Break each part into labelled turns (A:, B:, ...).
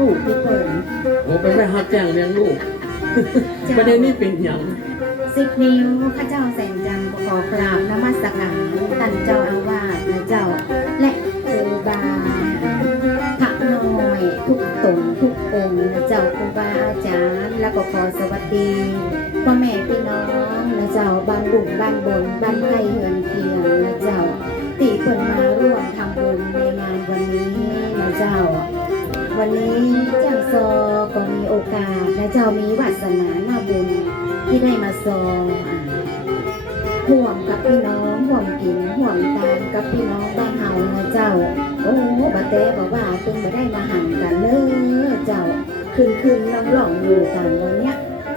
A: ลูกที่เปิด
B: โอ้ไปไปหับแจ้งเลี้ยงลูก ประเด็นนี้เป็นอย่าง
A: สิบนิ้วข้าเจ้าแสงจันทร์ขอกราบนมัสการท่านเจ้าอาวาสและเจ้า และครูบาพระน้อยทุกตนทุกองค์และเจ้าครูบาอาจารย์ แล้วก็ขอสวัสดีพ่อแม่พี่น้องและเจ้าบ้านลุกบ้านบนบ้านไทยเฮือนเคียงและเจ้าตีเพิ่นมาร่วมทำบุญในงานวันนี้และเจ้า วันนี้เจ้าซอก็มีโอกาสและเจ้ามีวาสนาหน้าบุญที่ได้มาซอ่ห่วมกับพี่น้องห่วมกินห่วมตามกับพี่น้องบ้านเฮานะเจ้า โอ้บาเต้บอกว่าตึงมาได้มาหันกันเนอเจ้าคืนคืนลองล่องอยู่กันวันเนี้ย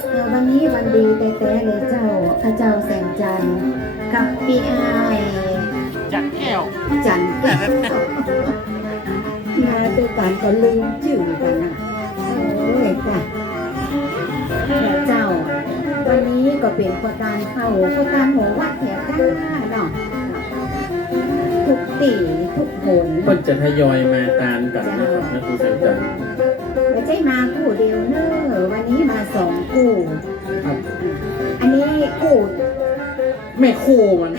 A: เอ่อวันนี้วันดีแต่แต่เลยเจ้าข้าเจ้าแสงจันทร์กับพี่อ
B: จัดแก้ว
A: จันทร์ มาด้วยกันก็ลืมชื่อกันนะโอ้ยค่ะแล้วเจ้า วันนี้ก็เป็นโครงการเข้าโครงการหัววัดแถวก้าเนาะทุกตีทุกหน
B: เพิ่นจะทยอยมาตามกันนะครับนะครูแสงจันทร์
A: ไม่ใช่มาคู่เดียวเนอะวันนี้มาสองคู่
B: ครับ
A: อันนี้คู่
B: แม่ครูมัน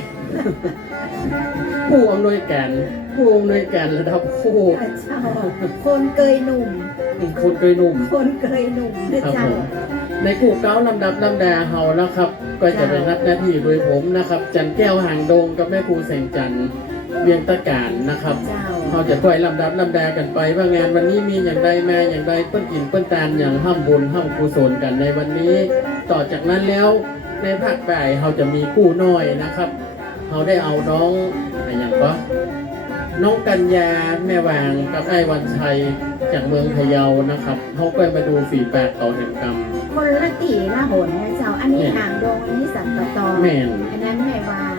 B: ผู้อำนวยการผู้อำนวยการระดับครู
A: เจ้าคนเกยหนุ่ม
B: คนเคยหนุ่ม
A: คนเกยหนุ่มนะครับเจ้า
B: ผมในกูเก้าลำดับลำดาเฮานะครับ ก็จะได้รับหน้าที่โดยผมนะครับ จันแก้วหางโดงกับแม่ครูแสงจันทร์เวียงตะการนะครับ
A: เจ้า
B: เราจะค่อยลำดับลำดากันไป ว่างานวันนี้มีอย่างใดมาอย่างใดเปิ้นกินเปิ้นตานอย่างห้ามบุญห้ามกุศลกันในวันนี้ ต่อจากนั้นแล้วในภาคบ่ายเราจะมีกู้น้อยนะครับ เราได้เอาน้องอะไรอย่างก็น้องกัญญาแม่วางกับไอ้วันชัยจากเมืองพะเยานะครับเขาก็มาดูฝีปากต่อแห่งกรรม
A: คนละตีละหนนะเจ้า อันนี้หางดงอันนี้สัมปตอ
B: แม่น
A: อันนั้นแม่วาง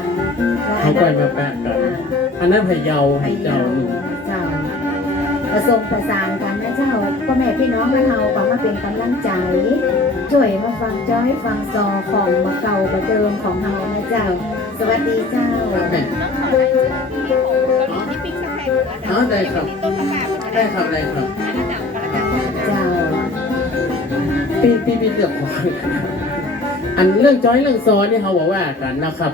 A: และอั
B: เขา
A: น
B: ก็
A: นั้น
B: มาแปะกัน
A: อ่า
B: อันนั้นพะเยา
A: ไอ้
B: เจ้า
A: เจ้า
B: หนึ่ง
A: เจ้าผสมประสานกันนะเจ้าพ่อแม่พี่น้องและเราก็มาเป็นกำลังใจ ช่วยมาฟังจ้อยฟังซอของมาเก่ามาเดิมของเรานะเจ้า สวัสดีเจ้า
B: แม่น
C: ที่ปิ๊กสะแพงหัว
B: อ๋อได้ครับ
C: ต้นมะขาม
B: ได้ครับได้ครับ
C: อันนั้นหนังกระดัง
A: เจ้า
B: ปีปีปีเลือกของอันเรื่องจ้อยเรื่องซอนี่เขาบอกว่ากันนะครับ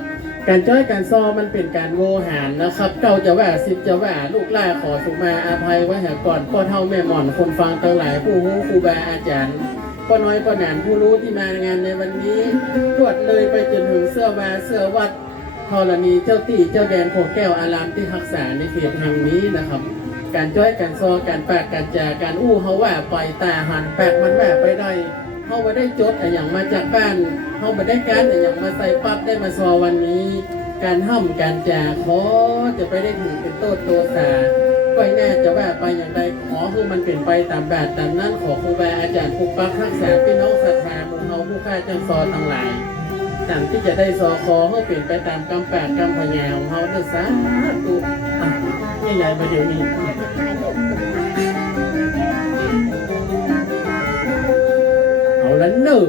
B: การจ้อยการซอมันเป็นการโวหารนะครับ เก่าจะว่าสิบจะว่าลูกล่าขอสุมาอาภัยไว้หาก่อนพ่อเท่าแม่หม่อนคนฟังทั้งหลายผู้รู้ครูบาอาจารย์ก็น้อยก็หนานผู้รู้ที่มางานในวันนี้ตรวจเลยไปจนถึงเสื้อวาเสื้อวัด ธรณีเจ้าตีเจ้าแดนโพแก้วอารามที่รักษาในเขตแห่งนี้นะครับ การจ้อยการซอการแปกการจาการอู้เขาว่าปล่อยตาหันแปกมันแหวไปได้เขาไปได้จดอะไรอย่างมาจากบ้านเขาไปได้การอะไรอย่างมาใส่ปั๊บได้มาซอวันนี้ การห้ำการจาขอจะไปได้ถึงเป็นโตดตัวสาก็แน่จะว่าไปอย่างใดขอคือมันเป็นไปตามแบบตามนั้นขอครูบาอาจารย์ผู้ปักรักษาพี่น้องศรัทธาหมู่เฮาผู้ข้าจังซอทั้งหลาย ตามที่จะได้ซอคอเขาเปลี่ยนไปตามกำแปดกำพญาของเขาเด้อสาธุอะใหญ่ๆมาเดี๋ยวนี้เอาละหนึ่ง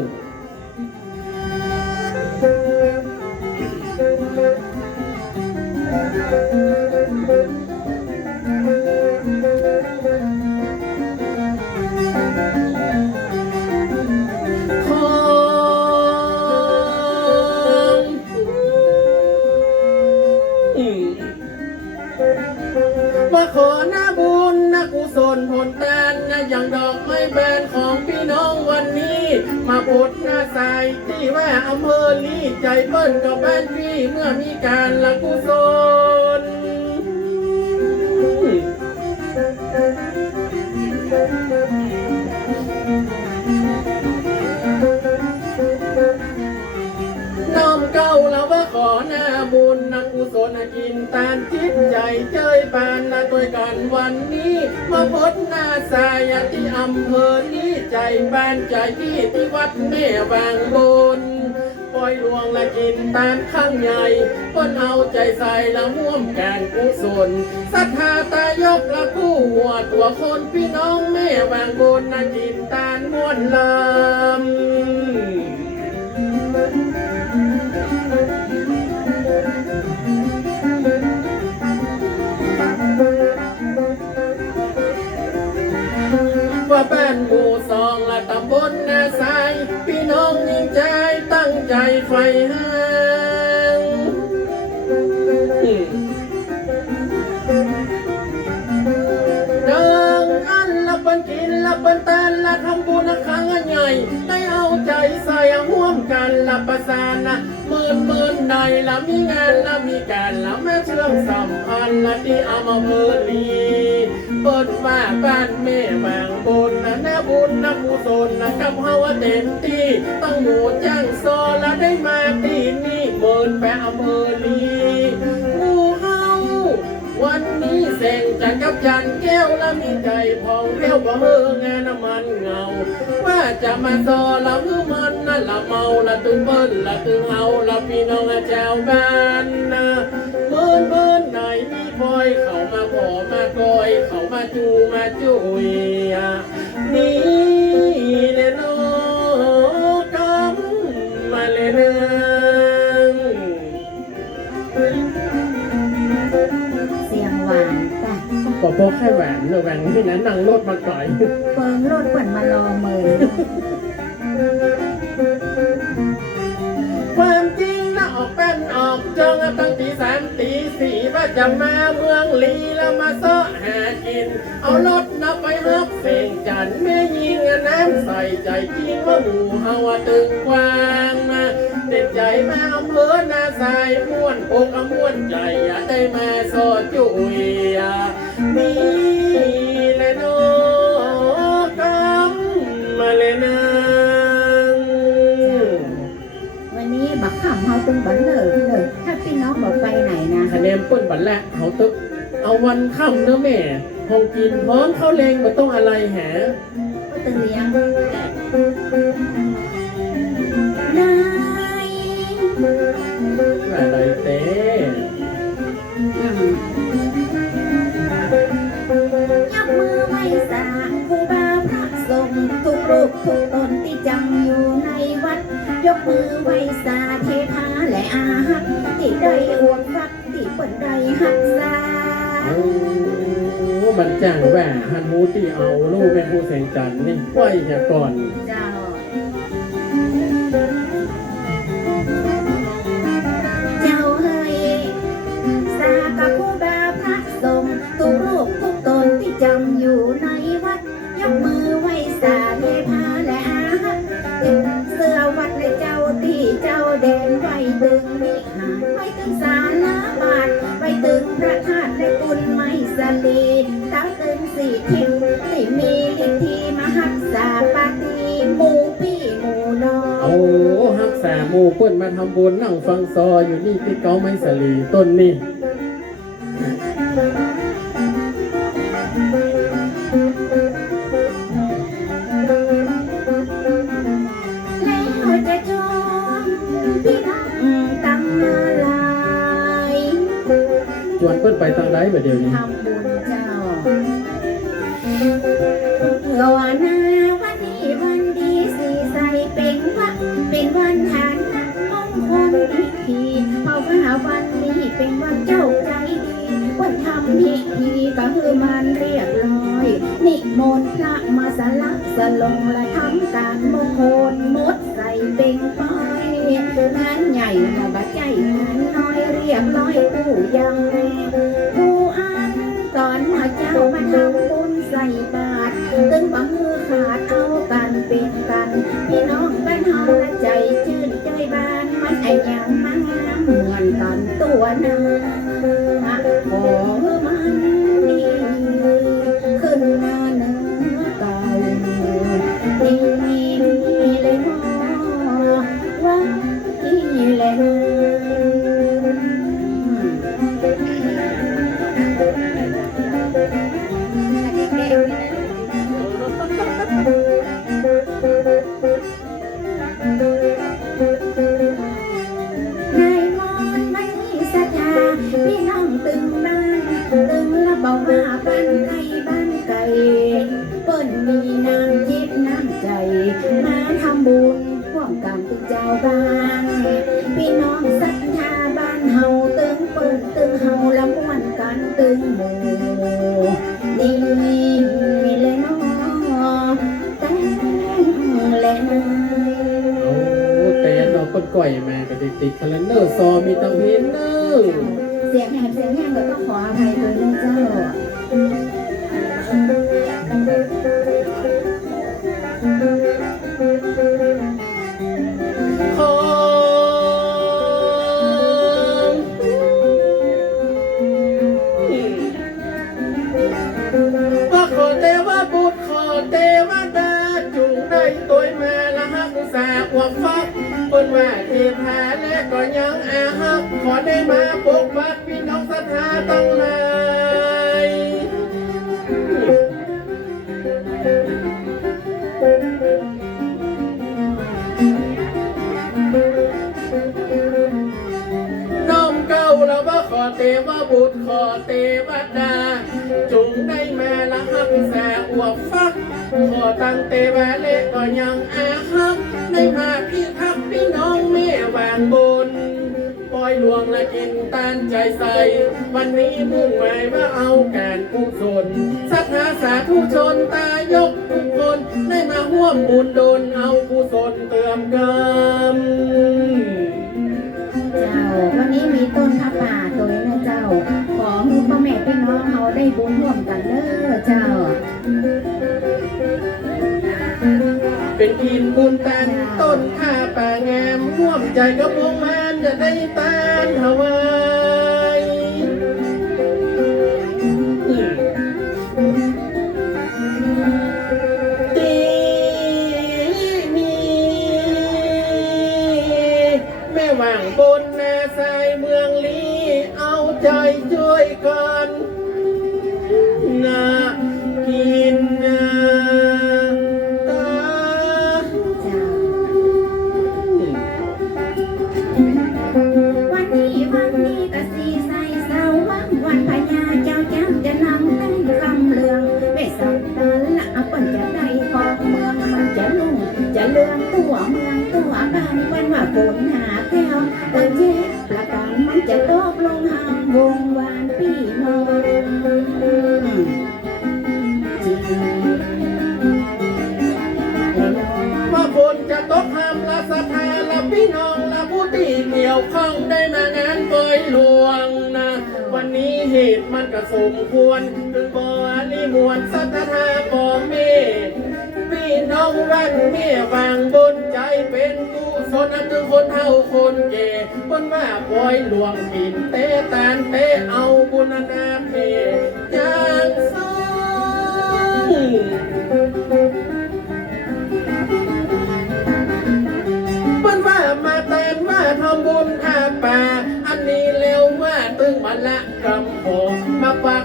B: ของ แบนของพี่น้องวันนี้ มาบดหน้าใสที่ว่าอำเภอลีใจเปิ้นกับบ้านพี่เมื่อมีการละกุศล ปานละตัวกันวันนี้ มาพดหน้าสายที่อำเภอนี้ใจบ้านใจที่ที่วัดแม่บางบนปล่อยลวงและกินตานข้างใหญ่คนเอาใจใส่ละม่วมการกุศลศรัทธาตายกละผู้หัวตัวคนพี่น้องแม่บางบนนะกินตานม้วนลำ บ้านหมู่สองละตำบลนาสาย พี่น้องยิ่งใจตั้งใจไฟหางอืมดังอันละเป็นกินละเป็นตานละทำบุญครั้งใหญ่ได้เอาใจใส่ห่วมกันละประสานนะหมื่นหมื่นในละมีงานละมีการละแม่เชื่อมสัมพันธ์ละที่เอามาเมือลีเปิดว่าบ้านแม่บาง ญนะกุศลนะกับเฮาว่าเต็มที่ต้องหมูจ้างโซอละได้มาที่นี่เมินแปะเมอลีหมูเฮาวันนี้เสงจากกับยันแก้วและมีใจพองเรียวบ่เฮองานน้ำมันเงา ว่าจะมาโซอละมือมันนั่นละเมาละตึงเบิ้ลละตึงเฮาละพี่น้องเจ้าบ้านนะเมินเมินไหนมีพอยเขามาขอมากอยเขามาจูมาจุยอะ บอกพวกแค่แหวนเนอแหวนที่นั้นนั่งรถมาก่อย
A: เปิงรถเปิ่นมารอเมิน
B: ความจริงนะออกเป็นออกจองตั้งตีสามตีสี่ว่าจะมาเมืองลีแล้วมาเสาะหากิน เอารถนับไปฮับเสียงจันทร์แม่ยิงน้ำใส่ใจจริงว่าหมู่เฮาว่าตึงกวางนะเด็ดใจมาอำเภอนาสายม่วนอกอม่วนใจอย่าได้มาสอจุย อะนี่เลยน้องกำมาเลยนาง
A: วันนี้บักขำเฮาตึงบันเลิกเลิกถ้าพี่น้องบอกไปไหนนะคะ
B: แนนเปิ้นบันแหละเขาตึกเอาวันค่ำเนื้อะแม่ห้องกินพร้อมข้าวเลงมาต้องอะไรแห
A: ก็ตึงเลี้ยงน
B: รู
A: ปผู้ตนที่จำอยู่ในวัด ยกมือไหว้สาเทพาและอาหักที่ได้อวงฟักที่เปิดได้หักษา
B: โอ้มันจ้างแหว่ฮันมูที่เอาลูกแม่ผู้แสงจันทร์นี่ไหวแค่ก่อน
A: เจ้า มู่เปิ้น
B: มาทำบุญนั่งฟังซออยู่นี่ที่เกาไม้สลีต้นนี่
A: แล้วจะชมพี่น้องตั้งมาลาย
B: จวนเปิ้นไปทางไหนบ่เดี๋ยวนี้
A: วันนี้เป็นวันเจ้าใจดี วันทำพิธีก็คือมันเรียบร้อย นิมนต์พระมาสลักสลงและทำการมงคลมดใส่เป็นป้อยงานใหญ่มาบัดใจงานน้อยเรียบร้อยผู้ยังผู้อันตอนมาเจ้ามาทำบุญใส่บาตรตึงบังมือขาดเอากันเป็นกันพี่น้องบ้านเฮาและใจชื่นใจบานมันไอยังมันเหมื อนกันตัวนาขอางบนปล่
B: อย
A: ห
B: ลวงและกินตานใจใส วันนี้มุ่งหมายว่าเอาแการกุศลสัทธาสาธุชนตายกทุกคนได้มาร่วมบุญโดนเอากุศลเติมกรรม
A: เจ้าวันนี้มีต้นผ้าป่าตัวนี้นะเจ้า ขอให้พ่อแม่พี่น้องเขาได้บุญร่วมกันเด้อเจ้า
B: เป็นกินบุญตันต้นข้าป่างามร่วมใจกับวงมานจะได้ตานทวา น
A: ว่าปล่อ
B: ยหลวงปินเตตานเตเอาบุญนาเพจางสร้างเปิ้นว่ามาแตนว่าทำบุญท่าป่า อันนี้เร็วว่าตึงมาละกำโหมาปัก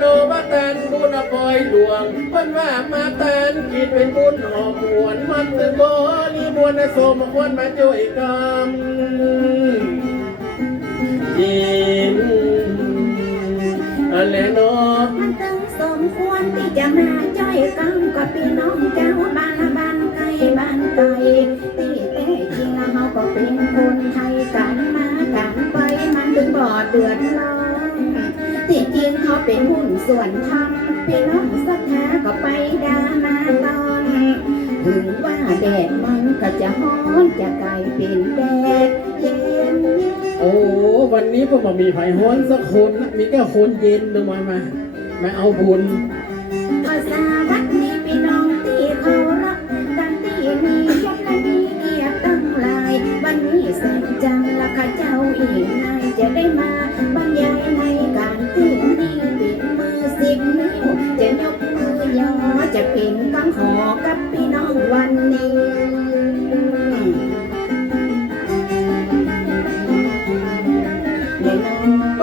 B: โนมาตันบุญปล่อยหลวงเปิ้นว่ามาตันกินเป็นบุญหอมหวนมันตึงบ่นี่มวลสมควรมาช่วยกันยินอะไรเนาะ
A: มันตึงสมควรที่จะมาจ้อยกันกับพี่น้องเจ้าบ้านบ้านไกลบ้านไกลที่แท้จริงเราก็เป็นคนไทยกันมากันไปมันถึงบ่อเดือดร้อน อเขาเป็นหุ้นส่วนทำพี่น้องศรัทธาก็ไปดามาตอน ถึงว่าแดดมันก็จะฮ้อนจะกลายเป็นแดดเย็น
B: โอ้วันนี้ผมบอกมีไผ่ฮ้อนสักคนนะมีแค่คนเย็นลงมามามาเอาบุญ
A: ภาษาวัดนี้พี่น้องที่เขารักกันที่มียศและมีเกียรติตั้งหลาย วันนี้แสนจังละข้าเจ้าอีกนายจะได้มาบรรยายในการที่นี่ปิด มือสิบนิ้ว จะยกมือยอจะเป็นกังขอกับพี่น้องวันนี้แน่นอ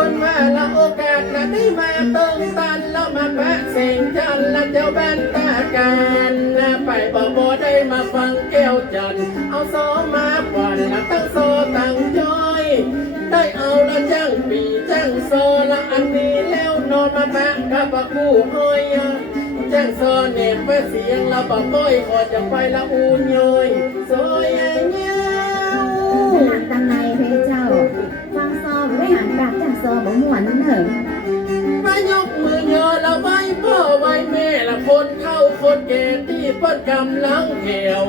A: น
B: เล่าละโอกาสละได้มาเติงตันแล้วมาแปะเสียงจันทร์ละเจ้าแบนตาการนะไปบ่บ่ได้มาฟังแก้วจัน เอาซอมาก่อนละตั้งโซตั้งจอย ได้เอาละจ้างปีจ้างโซละอันนี้แล้ว อนมาแปะกับบักกูห้อยอะจ้างโซเน็บไปเสียงละบักก้อยขอจะไปละอูย้อยโซยอะเงี้ยว
A: หลักตังในเพเจ้า ฟังซอไว้หันปากจากซอบ่ม่วนเนอะ
B: มายกมือเยอะละไว้พ่อไว้แม่ละคนเฒ่าคนแก่ที่เปิ้นกำลังแถว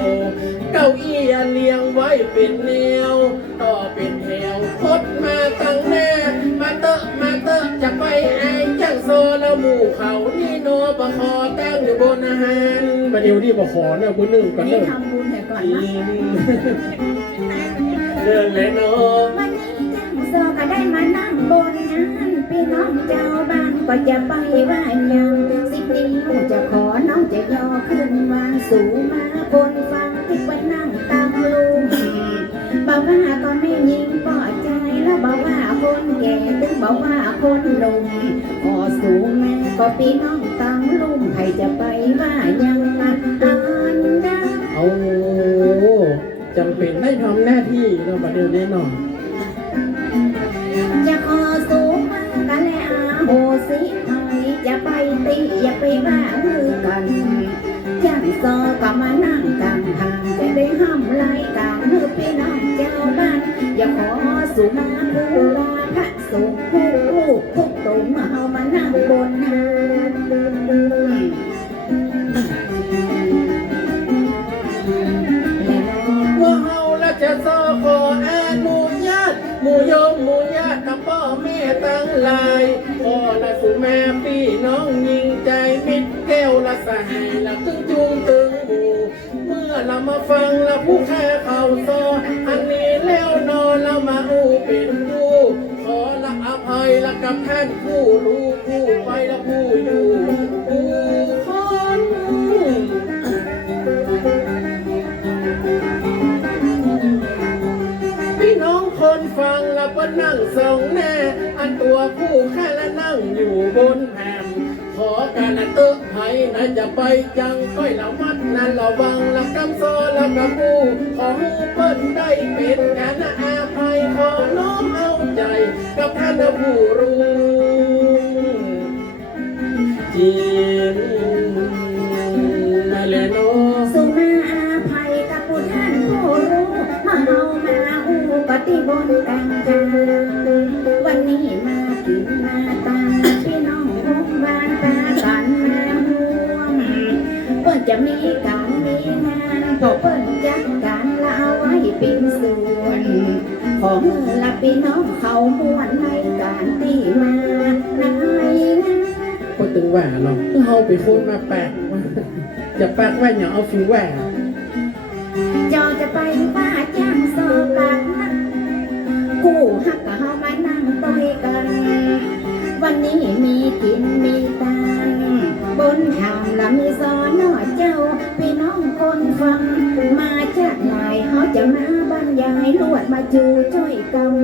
B: เก้าอี้เลี้ยงไว้เป็นแนวต่อเป็นแถวคดมาตั้งแน่มาเตอะมาเตอะจะไปไอ้จังโซ แล้วหมู่เขานี่โนบะคอตั้งอยู่บนอาหารประเดี๋ยวนี้บะขอเนี่ยมือหนึ่งก่อน
A: นี่
B: เด้อ
A: ทำบุญแต่ก่อน
B: อื
A: นะ
B: มเรื่องเลยเนาะ
A: วันนี้จังโซก็ได้มานั่งบนงานพี่น้องเจ้าบ้านก็จะไปไหว่ายังสิบนิ้วจะขอน้องจะย่อขึ้นมาสูงมาบนฟังที่ไปนั่งตามลุงบอกว่าก็ไม่ยิ แก่ถึงบอกว่าคนหนุ่มพอสูงแม่ก็พี่น้องตามลุงใครจะไปว่ายังมาอ่านได้
B: เอาจำเป็นได้ทำหน้าที่เราะประเดี๋ยวนี้เนาะ
A: จะขอสูงมากกันและอาโหสิให้จะไปตีอย่าไปบ้ามือกันจัง ซอก็มานั่งกลางทางจะได้ห้ามไล่กลางเฮือพี่น้องเจ้าบ้าน อย่าขอสูงมาบูราพระสงฆ์ผู้ผู้ทุกตุ่ มา
B: ฟังละผู้แค่เขาซออันนี้แล้วนอนเรามาอู้เป็นผู้ขอละอภัยละกับแท่นผู้รู้ผู้ไปละผู้อยู่ผู้คนพี่น้องคนฟังล้วก็นั่งสองแน่ อันตัวผู้แค่ละนั่งอยู่บนแผ่นขอการเตอะไผ่นะจะไปจังค่อยละมัดนั้นระวังละกำโซละกำผู้ขอหูเปิ้นได้เป็นงานอาภัยขอน้อมเอาใจ กับท่านผู้รู้จีนนั่นแหละเนาะ
A: สุนาอาภัยกับผู้ท่านผู้รู้ มาเฮามาอูปฏิบนกันกันวันนี้มากินมาตาม จะมีการมีงานพอเพิ่นจัดการละเอาไว้เป็นส่วน ของละพี่น้องเขาม่วนในการที่มาในงาน
B: ก็ตึงแหวนเนาะเฮาไปโคนมาแปลกมาอย่าแปลกแว่นอย่าเอาสูแหวน
A: เจ้าจะไปว่าจ้างโซกันนะคู่ฮักกับเฮามานั่งต้อยกัน วันนี้มีกินมีตาน บนทางละมีซอนอเจ้าพี่น้องคนฟัง มาจากไหนเขาจะมาบรรยายลวดมาจูจ้อยกันเ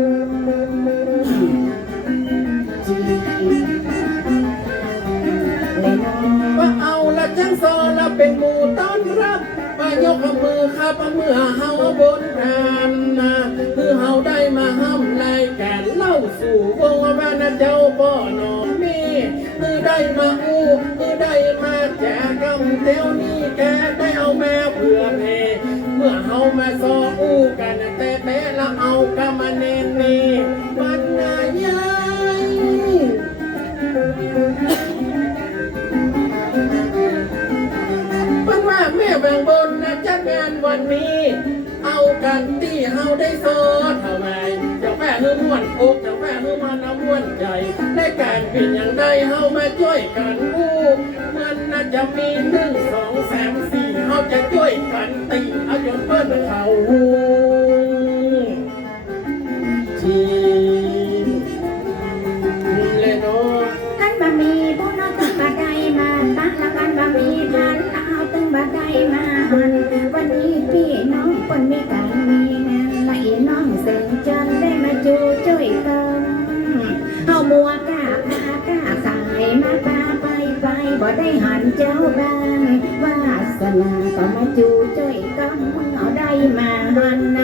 A: ลยน้อง
B: ว่าเอาละจังซอละเป็นหมู่ต้อนรับมายกมือขับเมื่อเฮาบนแผ่นนะคือเฮาได้มาห้ำรายการเล่าสู่วงบ้านเจ้าป่อนอมีคือได้มา เตียวนี้แกได้เอาแม่เพื่อเพเมื่อเฮามาซออู้กันแต่แต่ละเอากำมาเนนนี่บรรณาใหญ่เพิ่งว่าแม่แบ่งบนนะจัดงานวันนี้ เอากันที่เฮาได้ซดเท่าไหร่จะแม่ฮือม่วนอกจะแม่ฮือมันเอาม่วนใจไดการเป็นอย่างใดเฮามาช่วยกันอู้ จะมีหนึ่งสองสามสี่เฮาจะช่วยกันตีเอาจนเปิ้นเขาหูทีมเลยเนาะ
A: กันบะมีบุญเอาตึงบะไดมาตักละกันบะมีพันละเอาตึงบะไดมาหันวันนี้พี่น้องคนมีกา บ่ได้หันเจ้าบ้านวาสนาก็มาจูช่วยกำมือเอาได้มาหันนะ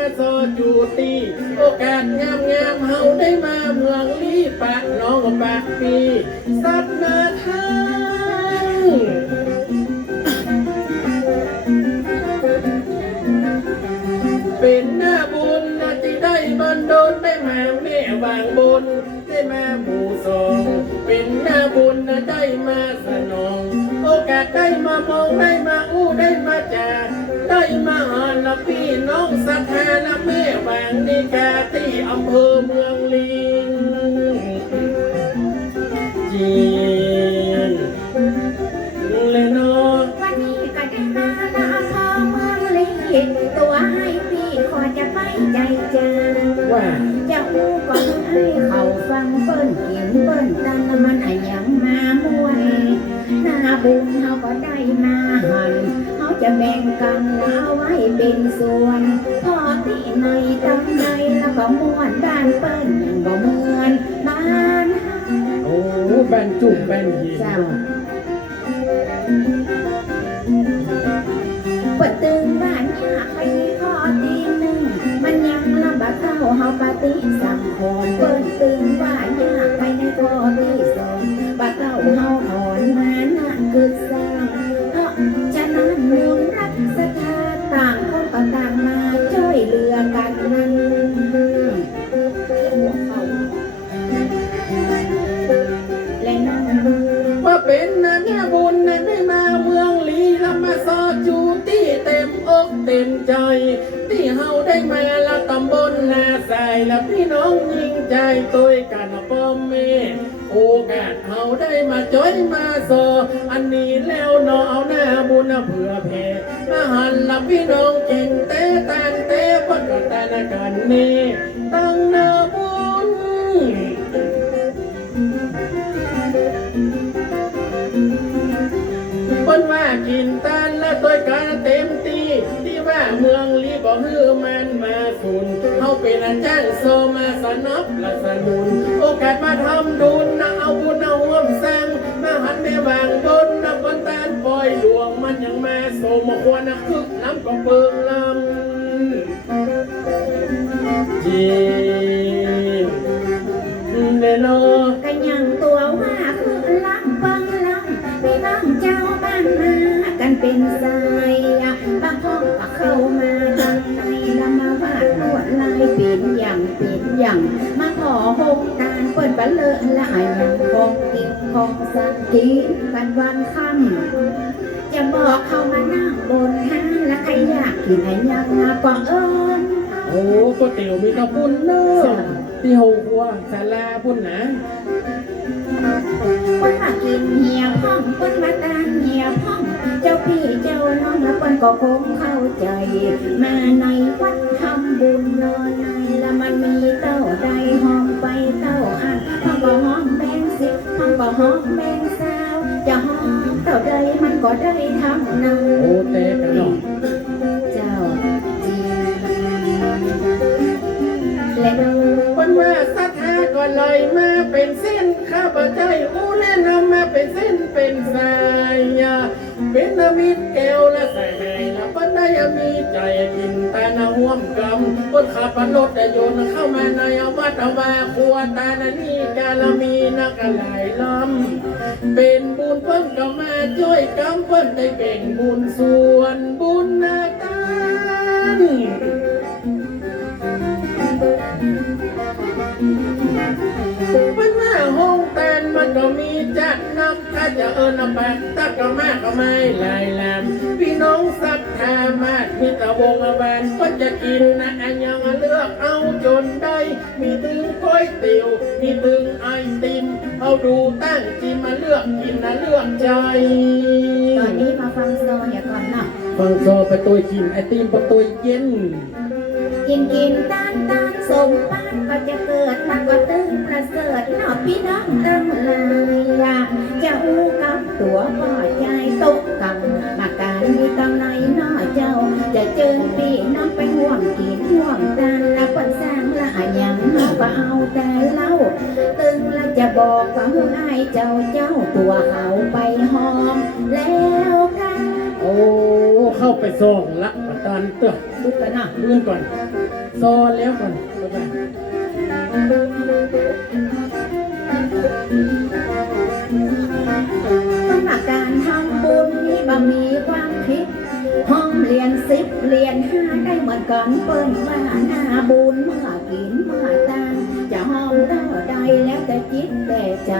A: คว
B: รได้มาซอจูตี โอกาสงามงามเฮาได้มาเมืองลีปะน้องปากปีสัตว์นาทางเป็นหน้าบุญนะที่ได้บันโดนได้มาแม่วางบน ได้มาหมู่สองเป็นหน้าบุญนะได้มาสนอง โอกาสได้มามองได้มาอู้ได้มาจา ได้มาละพี่น้องสะแทธาละแม่วงนี่
A: แกที่อำเภอเมืองลี กันเอาไว้เป็นส่วนพอที่ในตำในแล้วก็ม้วนบ้านเปิ้นยังบ่เหมือนบ้าน
B: โอ้แบนจุ่มแบนหิน
A: เจ้า เต็มใจ
B: ที่เฮาได้มาละตำบลนาใสและพี่น้องยิงใจตัวกันป้อมเมโอกาสเฮาได้มาจ้อยมาโซอันนี้แล้วเนาะเอาหน้าบุญนะเผื่อเพมาหันละพี่น้องเก่งเตะตันเตะพัดกตานกันนี่ตั้งหน้าบุญคนว่ากินตันและตัวการเต็ม เมืองลีบอกฮือมันมาสุนเขาเป็นอาจารย์โซมาสนับและสนุนโอกาสมาทำดุลนะเอาบุญเอาห่วมสร้างมาหันแม่บางบนนะบนตานปล่อยหลวงมันยังมาโซมาควรนะคึกน้ำก็เปิงลำจีนเดโน
A: ก็ เป็นอย่างมาขอหงตาลเปิดบัลเลอะละอายังคงกินคงสักกินกันวันค่ำจะบอกเขามานั่งบนห้างและใครอยากกินอะไรยังก็เอิญ
B: โอ้ก๋วยเตี๋ยวมีกระปุ้นเนอะที่โฮกัวศาลาปุ้นนะ
A: คนมากินเหี่ยวห้องคนมาตามเหี่ยวห้อง เจ้าพี่เจ้าน้องและคนก็คงเข้าใจ มาในวัด ทำบุญนอนในแล้วมันมีเต้าใดห้องไปเต้าอันห้องก็ห้องแบงสิบห้องก็ห้องแบงสาวจะห้องเต้าใดมันก็ได้ทำนั้น
B: โอ้เตะกันเนาะ
A: เจ้าจีและดู
B: คนว่าศรัทธาก็ลอยมาเป็นเส้นข้าพเจ้าอู้แนะนำมาเป็นเส้นเป็นสาย เป็นนมิตรแก้วและสายให้ละปันได้มีใจกินแต่นาห่วมกำคนขับรถโยนเข้ามาในอวัดอวาครัวตานานี่กาลมีนักหลายลำเป็นบุญเพิ่นก็มาช่วยกำเพิ่นได้เป็นบุญส่วนบุญนาตานมัน ก็มีจัดนักถ้าจะเอิญแบกตักก็มากก็ไม่ลายแหลมพี่น้องศรัทธามากมีตะวงแบนก็จะกินนะอันยังเลือกเอาจนได้ มีตึงก๋วยเตี๋ยวมีตึงไอติม เอาดูตั้งจิมมาเลือกกินนะเลือกใจ
A: ตอนนี้มาฟังโซเนี่ยก่อนเนาะ
B: ฟังโซไปตัวกินไอติมไปตัวเย็น
A: กินกินตานตานสมบ้านก็จะเกิดมันก็ตึงประ ประเสริฐเนอพี่น้องตั้งหลายจะอู้กับตัวพ่อใจตกกับมาการมีกำไรน้อเจ้า จะเจอพี่น้องไปห่วงกินห่วงกันและปันสร้างละย่างน้องก็เอาแต่เล่า ตึงและจะบอกว่าให้เจ้าเจ้าตัวเขาไปหอม แล้วกัน
B: โอ้เข้าไปส่งละประตานตัว
A: ดูกันนะ
B: ลื่นก่อนซอแล้วก่อนบ๊ายบาย
A: สมัครการทำบุญนี่บ่มีความคิด ห้องเรียนสิบเรียนห้าได้เหมือนกันเปิ้นว่าหน้าบุญเมื่อกินเมื่อตางจะห้องเท่าใดแล้วแต่จิตแต่ใจ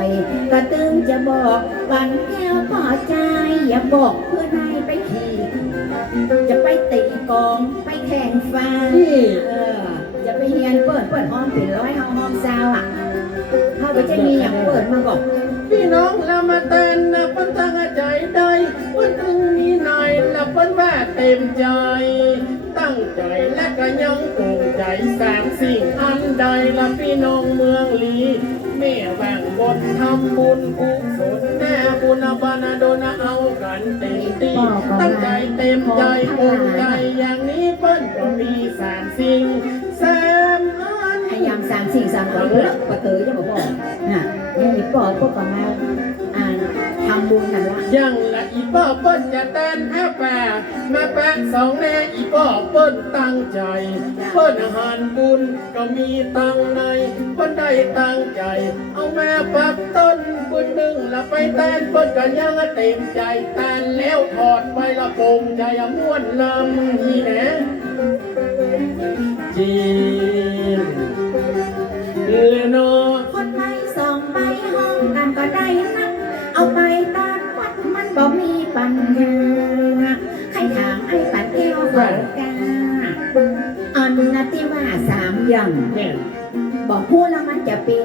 A: กระตึงจะบอกวันแก้วพอใจ อย่าบอกเพื่อนให้ไปขี่จะไปตีกองไปแข่งฟ้า ไปเรียนเปิดเปิดห้องเป็นร้อยห้องห้องซาวอะเขาไปจะมีอย่างเปิดมาบอก
B: พี่น้องละมาเต้นนะปิ้นตั้งใจได้วันนึงนี้หน่อยละปิ้นว่าเต็มใจ ตั้งใจและก็ยังปลูใจสามสิ่งอันใดละพี่น้องเมืองลีแม่แบ่งบนทำบุญกุศลแน่บุญบานาโดนาเอากันเต็มที่ตั้งใจเต็มใจปลูใจอย่างนี้ สั่งสามอ
A: ย่าเลิกประตูจะบอกบอกน่ะนี่ปอพวกก็มาอ่านทำบุญกันละ
B: ยังละอีป้อเปิ้นจะเต้นแอปแปะมาแปะสองแน่อีป้อเปิ้นตั้งใจเปิ้นอาหารบุญก็มีตังในเปิ้นได้ตั้งใจ เอาแม่ปักต้นบุญหนึ่งละไปแตนเปิ้นก็ยังเต็มใจแตนแล้วถอดไปละโปงใจม้วนลำนี่แหนะจี เลโน
A: คนไปสองไปห้องกันก็ได้นักเอาไปตามวัดมันบ่มีปัญหาใครถามไอ้ปัดแก้วเขากาอันนาที่ว่าสามอย่าง
B: แม่น
A: บอกพูดแล้วมันจะเป็น